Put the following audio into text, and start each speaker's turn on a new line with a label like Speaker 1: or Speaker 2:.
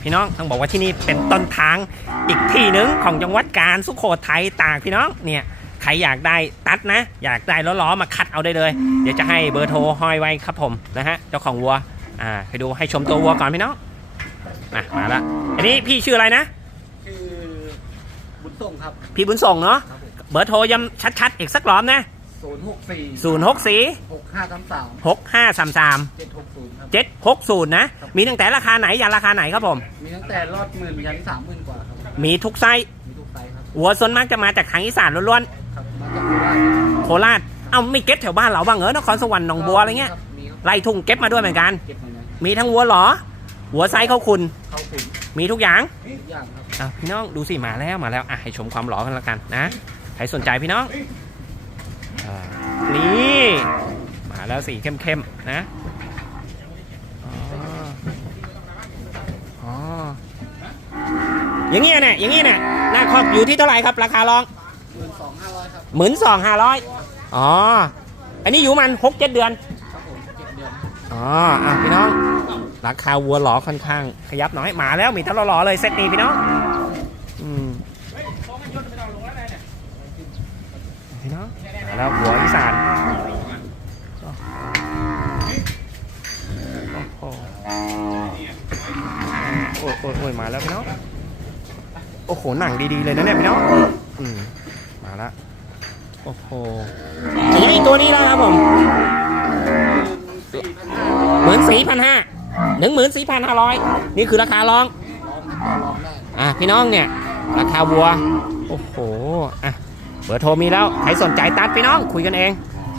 Speaker 1: พี่น้องต้องบอกว่าที่นี่เป็นต้นทางอีกที่หนึ่งของจังหวัดกาญสุโขทัยตากพี่น้องเนี่ยใครอยากได้ตัดนะอยากได้ล้อๆมาคัดเอาได้เลยเดี๋ยวจะให้เบอร์โทรห้อยไว้ครับผมนะฮะเจ้าของวัวไปดูให้ชมตัววัวก่อนพี่น้องมาละอันนี้พี่ชื่ออะไรนะ
Speaker 2: ชื่อบุญส่งครับ
Speaker 1: พี่บุญส่งเนาะเบอร์โทรย้ำชัดๆอีกสักรอบนะ064 6533 760นะมีตั้งแต่ราคาไหนยันราคาไหนครับผม
Speaker 2: มีตั้งแต่รอดหมื่นยัน30,000กว่าครับ
Speaker 1: มีทุกไซส์
Speaker 2: ครับ
Speaker 1: วัวส่วนมากจะมาจากทางอีสานล้วน
Speaker 2: ๆมาจาก
Speaker 1: โคราชไม่เก็บแถวบ้านเราบ้างเหรอนครสวรรค์หนองบัวอะไรเงี้ยไล่ทุ่งเก็บมาด้วยเหมือนกันมีทั้งวัวหรอวัวไซส์เข้าคุณมีทุกอย่างครับพี่น้องดูสิมาแล้วให้ชมความหล่อกันละกันนะใครสนใจพี่น้องนี่มาแล้วสีเข้มๆนะอย่างเงี้ยเนี่ยหน้าคอกอยู่ที่เท่าไหร่ครับราคาลอง
Speaker 2: 12,500 ครับ
Speaker 1: 12,500อันนี้อยู่มัน 6-7 เดือน
Speaker 2: ครับผม7 เดือน
Speaker 1: พี่น้องราคาวัวหล่อค่อนข้างขยับหน่อยมาแล้วมีทั้งหล่อเลยเซตนี้พี่น้องพี่น้องแล้ววัวอีสานโอ้ยมาแล้วพี่น้องโอ้โหหนังดีๆเลยนะเนี่ยพี่น้องมาแล้วโอ้โหอย่างนี้ตัวนี้แล้วครับผม14,500นี่คือราคาร้องพี่น้องเนี่ยราคาวัวโอ้โหเบอร์โทรมีแล้วใครสนใจตัดพี่น้องคุยกันเอง